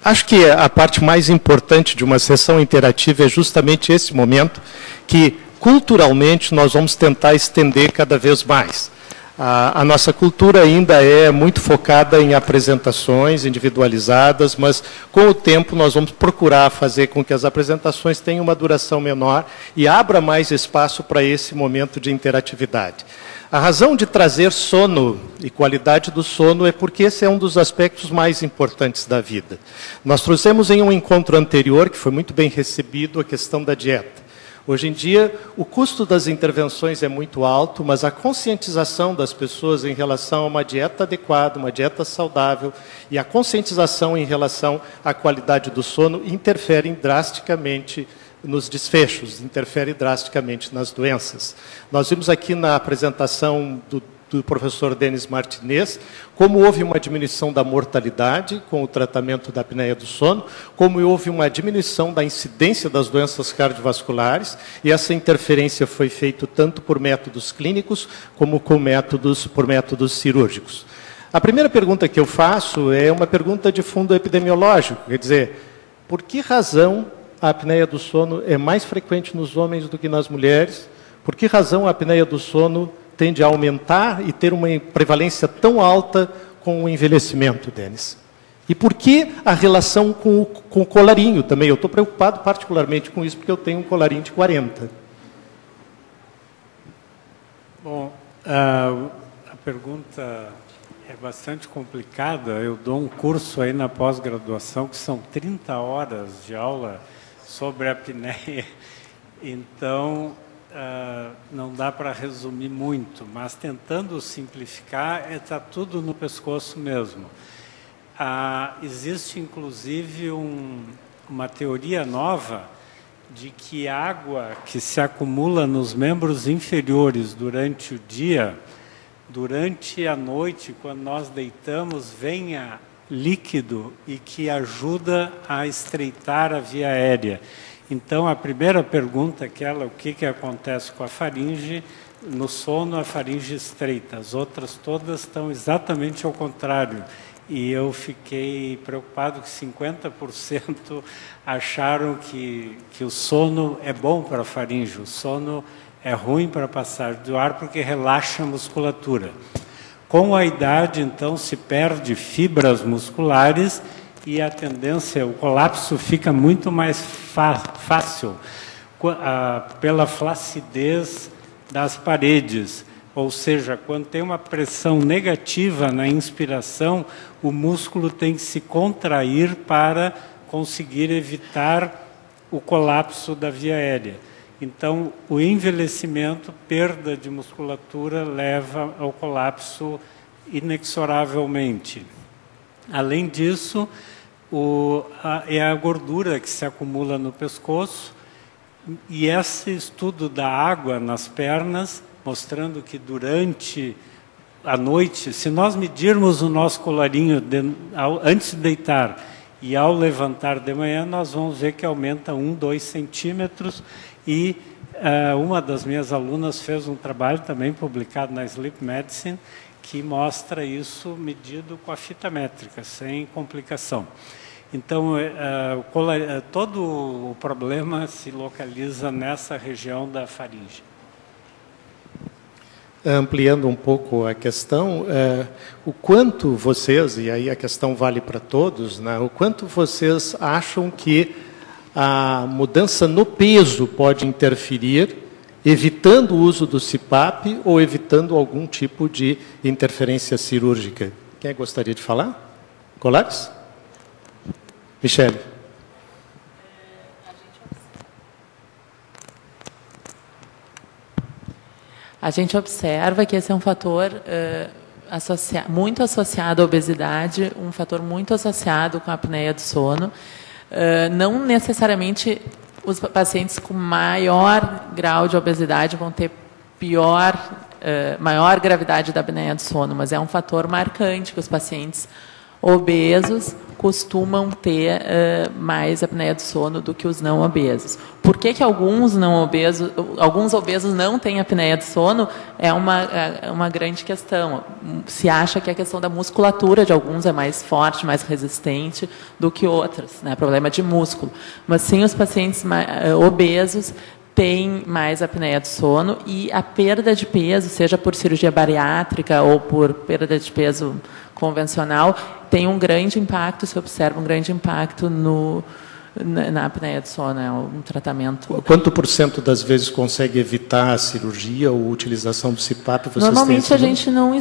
acho que a parte mais importante de uma sessão interativa é justamente esse momento que, culturalmente, nós vamos tentar estender cada vez mais. A nossa cultura ainda é muito focada em apresentações individualizadas, mas, com o tempo, nós vamos procurar fazer com que as apresentações tenham uma duração menor e abra mais espaço para esse momento de interatividade. A razão de trazer sono e qualidade do sono é porque esse é um dos aspectos mais importantes da vida. Nós trouxemos em um encontro anterior, que foi muito bem recebido, a questão da dieta. Hoje em dia, o custo das intervenções é muito alto, mas a conscientização das pessoas em relação a uma dieta adequada, uma dieta saudável, e a conscientização em relação à qualidade do sono interferem drasticamente nos desfechos, interfere drasticamente nas doenças. Nós vimos aqui na apresentação do professor Denis Martinez como houve uma diminuição da mortalidade com o tratamento da apneia do sono, como houve uma diminuição da incidência das doenças cardiovasculares, e essa interferência foi feita tanto por métodos clínicos como por métodos cirúrgicos. A primeira pergunta que eu faço é uma pergunta de fundo epidemiológico, quer dizer, por que razão a apneia do sono é mais frequente nos homens do que nas mulheres? Por que razão a apneia do sono tende a aumentar e ter uma prevalência tão alta com o envelhecimento, Denis? E por que a relação com o colarinho também? Eu estou preocupado particularmente com isso, porque eu tenho um colarinho de 40. Bom, a pergunta é bastante complicada. Eu dou um curso aí na pós-graduação, que são 30 horas de aula sobre a apneia, então não dá para resumir muito, mas tentando simplificar, está tudo no pescoço mesmo. Existe, inclusive, uma teoria nova de que a água que se acumula nos membros inferiores durante o dia, durante a noite, quando nós deitamos, venha líquido e que ajuda a estreitar a via aérea. Então, a primeira pergunta é aquela, o que acontece com a faringe? No sono, a faringe estreita. As outras todas estão exatamente ao contrário. E eu fiquei preocupado que 50% acharam que o sono é bom para a faringe. O sono é ruim para a passagem do ar porque relaxa a musculatura. Com a idade, então, se perde fibras musculares e a tendência, o colapso fica muito mais fácil pela flacidez das paredes. Ou seja, quando tem uma pressão negativa na inspiração, o músculo tem que se contrair para conseguir evitar o colapso da via aérea. Então, o envelhecimento, perda de musculatura, leva ao colapso inexoravelmente. Além disso, é a gordura que se acumula no pescoço, e esse estudo da água nas pernas, mostrando que durante a noite, se nós medirmos o nosso colarinho antes de deitar e ao levantar de manhã, nós vamos ver que aumenta 1, 2 centímetros, e uma das minhas alunas fez um trabalho também publicado na Sleep Medicine, que mostra isso medido com a fita métrica, sem complicação. Então, todo o problema se localiza nessa região da faringe. Ampliando um pouco a questão, o quanto vocês, e aí a questão vale para todos, né, o quanto vocês acham que a mudança no peso pode interferir, evitando o uso do CPAP ou evitando algum tipo de interferência cirúrgica? Quem gostaria de falar? Colegas? Michele. A gente observa que esse é um fator muito associado à obesidade, um fator muito associado com a apneia do sono. Não necessariamente os pacientes com maior grau de obesidade vão ter maior gravidade da apneia do sono, mas é um fator marcante que os pacientes obesos costumam ter mais apneia do sono do que os não obesos. Por que alguns obesos não têm apneia do sono é uma grande questão. Se acha que a questão da musculatura de alguns é mais forte, mais resistente do que outras, né? Problema de músculo. Mas sim, os pacientes obesos têm mais apneia do sono, e a perda de peso, seja por cirurgia bariátrica ou por perda de peso convencional, tem um grande impacto, se observa um grande impacto na apneia do sono, é um tratamento. Quanto por cento das vezes consegue evitar a cirurgia ou utilização do CPAP? Normalmente a gente não...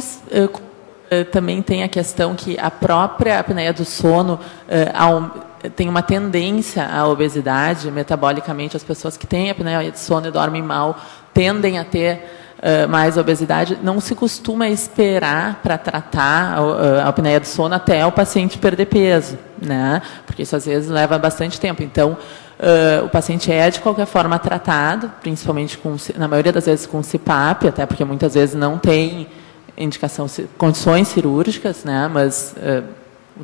também tem a questão que a própria apneia do sono tem uma tendência à obesidade. Metabolicamente, as pessoas que têm apneia do sono e dormem mal tendem a ter mais obesidade. Não se costuma esperar para tratar a apneia do sono até o paciente perder peso, né? Porque isso às vezes leva bastante tempo. Então, o paciente é de qualquer forma tratado, principalmente na maioria das vezes com CPAP, até porque muitas vezes não tem indicação, condições cirúrgicas, né? Mas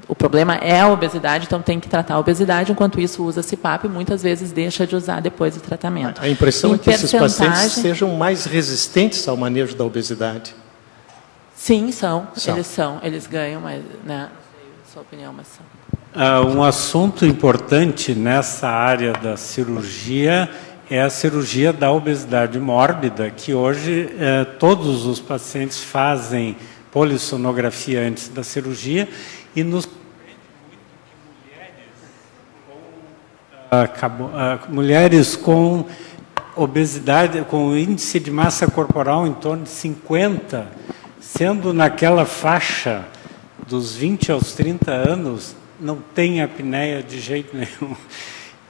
o problema é a obesidade, então tem que tratar a obesidade. Enquanto isso, usa CPAP e muitas vezes deixa de usar depois do tratamento. A impressão é que esses pacientes sejam mais resistentes ao manejo da obesidade. Sim, são. Eles ganham, mas, né? Não sei a sua opinião, mas são. Um assunto importante nessa área da cirurgia é a cirurgia da obesidade mórbida, que hoje todos os pacientes fazem polissonografia antes da cirurgia, e nos mulheres com obesidade, com índice de massa corporal em torno de 50, sendo naquela faixa dos 20 aos 30 anos, não tem apneia de jeito nenhum.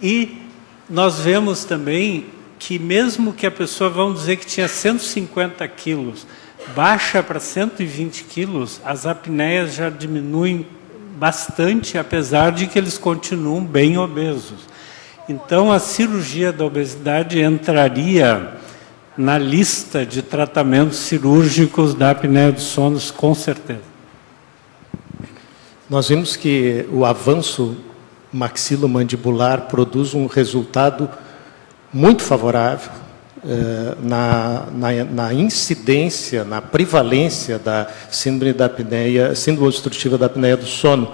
E nós vemos também que mesmo que a pessoa, vamos dizer que tinha 150 quilos, baixa para 120 quilos, as apneias já diminuem bastante, apesar de que eles continuam bem obesos. Então, a cirurgia da obesidade entraria na lista de tratamentos cirúrgicos da apneia do sono, com certeza. Nós vimos que o avanço maxilomandibular produz um resultado muito favorável na incidência, na prevalência da síndrome obstrutiva da apneia do sono.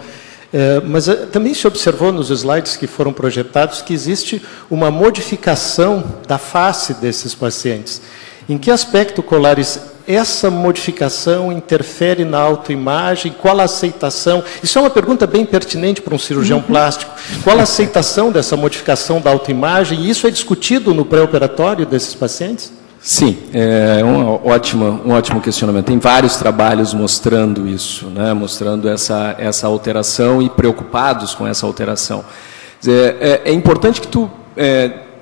Mas também se observou nos slides que foram projetados que existe uma modificação da face desses pacientes. Em que aspecto, Colares, essa modificação interfere na autoimagem? Qual a aceitação? Isso é uma pergunta bem pertinente para um cirurgião plástico. Qual a aceitação dessa modificação da autoimagem? E isso é discutido no pré-operatório desses pacientes? Sim, é um ótimo questionamento. Tem vários trabalhos mostrando isso, né? Mostrando essa alteração e preocupados com essa alteração. É importante que tu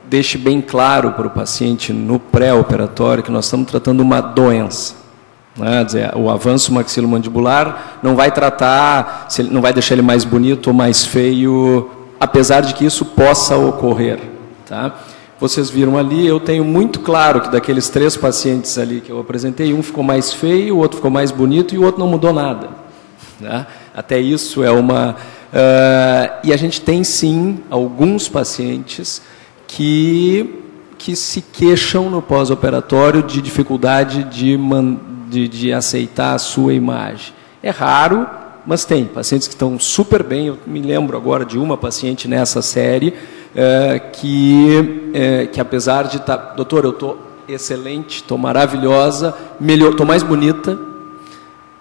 deixe bem claro para o paciente no pré-operatório que nós estamos tratando uma doença. Né? Dizer, o avanço maxilomandibular não vai tratar, não vai deixar ele mais bonito ou mais feio, apesar de que isso possa ocorrer. Tá? Vocês viram ali, eu tenho muito claro que daqueles 3 pacientes ali que eu apresentei, um ficou mais feio, o outro ficou mais bonito e o outro não mudou nada. Né? Até isso é uma... e a gente tem, sim, alguns pacientes que se queixam no pós-operatório de dificuldade de aceitar a sua imagem. É raro, mas tem pacientes que estão super bem. Eu me lembro agora de uma paciente nessa série que apesar de estar... Doutor, eu estou excelente, estou maravilhosa, estou mais bonita,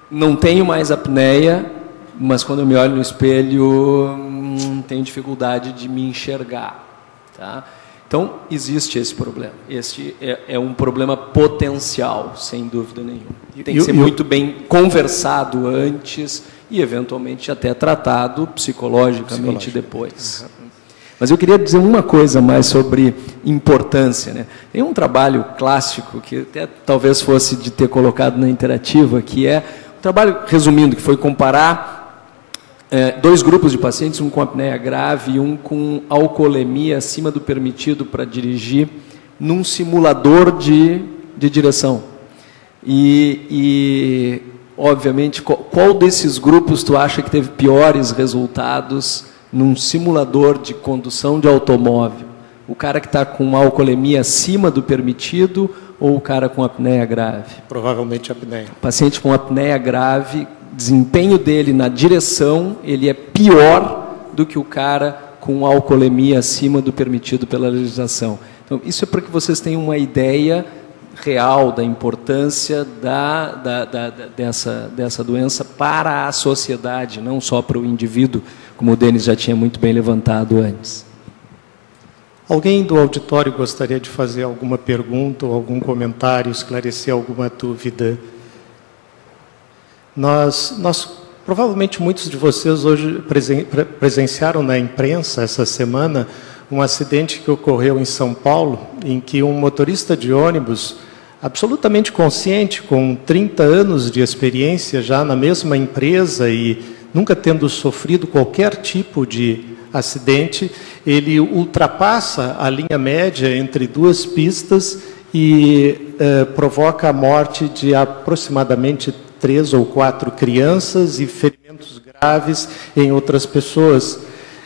não tenho mais apneia, mas quando eu me olho no espelho, tenho dificuldade de me enxergar. Tá? Então, existe esse problema. Este é um problema potencial, sem dúvida nenhuma. Tem que ser muito bem conversado antes e, eventualmente, até tratado psicologicamente depois. Mas eu queria dizer uma coisa mais sobre importância. Né? Tem um trabalho clássico, que até talvez fosse de ter colocado na interativa, que é um trabalho, resumindo, que foi comparar 2 grupos de pacientes, um com apneia grave e um com alcoolemia acima do permitido para dirigir, num simulador de direção. E obviamente, qual desses grupos tu acha que teve piores resultados num simulador de condução de automóvel? O cara que está com alcoolemia acima do permitido ou o cara com apneia grave? Provavelmente apneia. O paciente com apneia grave, desempenho dele na direção, ele é pior do que o cara com alcoolemia acima do permitido pela legislação. Então, isso é para que vocês tenham uma ideia real da importância dessa doença para a sociedade, não só para o indivíduo, como o Denis já tinha muito bem levantado antes. Alguém do auditório gostaria de fazer alguma pergunta ou algum comentário, esclarecer alguma dúvida? Provavelmente muitos de vocês hoje presenciaram na imprensa essa semana um acidente que ocorreu em São Paulo, em que um motorista de ônibus, absolutamente consciente, com 30 anos de experiência já na mesma empresa e nunca tendo sofrido qualquer tipo de acidente, ele ultrapassa a linha média entre 2 pistas e provoca a morte de aproximadamente 3 ou 4 crianças e ferimentos graves em outras pessoas.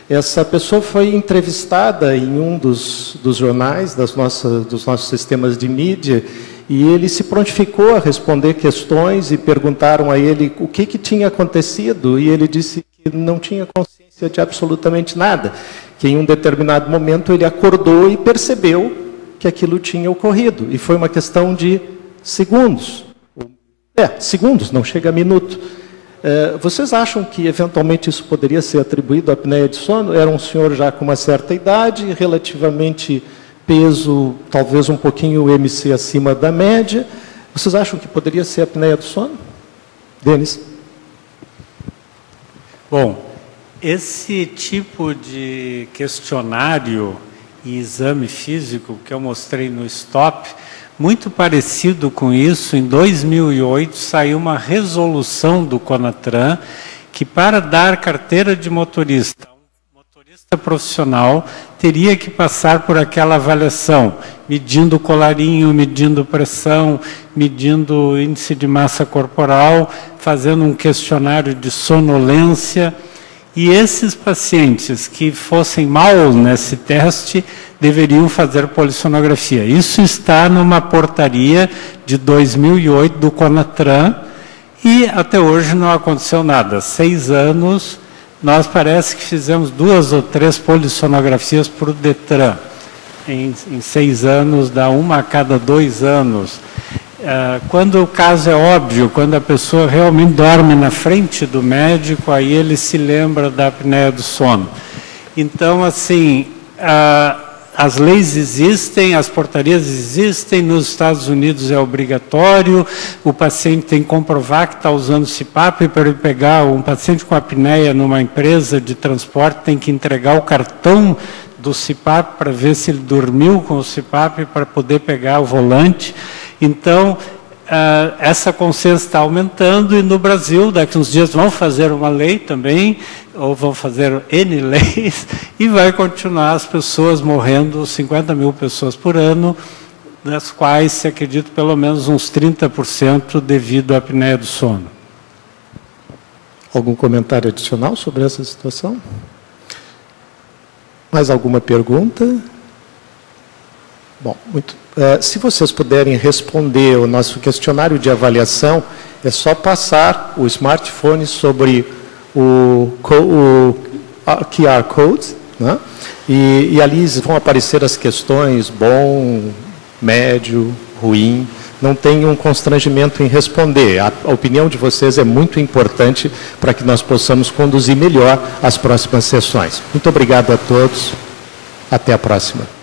Essa pessoa foi entrevistada em um dos jornais dos nossos sistemas de mídia e ele se prontificou a responder questões e perguntaram a ele o que tinha acontecido e ele disse que não tinha consciência de absolutamente nada, que em um determinado momento ele acordou e percebeu que aquilo tinha ocorrido e foi uma questão de segundos. Segundos, não chega a minuto. Vocês acham que, eventualmente, isso poderia ser atribuído à apneia de sono? Era um senhor já com uma certa idade, relativamente peso, talvez um pouquinho MC acima da média. Vocês acham que poderia ser a apneia do sono? Denis? Bom, esse tipo de questionário e exame físico que eu mostrei no STOP, muito parecido com isso, em 2008 saiu uma resolução do CONATRAN que para dar carteira de motorista, um motorista profissional teria que passar por aquela avaliação, medindo o colarinho, medindo pressão, medindo índice de massa corporal, fazendo um questionário de sonolência. E esses pacientes que fossem mal nesse teste deveriam fazer polissonografia. Isso está numa portaria de 2008 do CONATRAN e até hoje não aconteceu nada. 6 anos, nós parece que fizemos 2 ou 3 polissonografias para o DETRAN. Em 6 anos, dá uma a cada 2 anos. Quando o caso é óbvio, quando a pessoa realmente dorme na frente do médico, aí ele se lembra da apneia do sono. Então, assim, as leis existem, as portarias existem, nos Estados Unidos é obrigatório, o paciente tem que comprovar que está usando CPAP, para ele pegar um paciente com apneia numa empresa de transporte, tem que entregar o cartão do CPAP para ver se ele dormiu com o CPAP para poder pegar o volante. Então, essa consciência está aumentando e no Brasil, daqui a uns dias vão fazer uma lei também, ou vão fazer N leis, e vai continuar as pessoas morrendo, 50 mil pessoas por ano, das quais se acredita pelo menos uns 30% devido à apneia do sono. Algum comentário adicional sobre essa situação? Mais alguma pergunta? Bom, se vocês puderem responder o nosso questionário de avaliação, é só passar o smartphone sobre o QR Code, né? E ali vão aparecer as questões bom, médio, ruim. Não tenham constrangimento em responder. A opinião de vocês é muito importante para que nós possamos conduzir melhor as próximas sessões. Muito obrigado a todos. Até a próxima.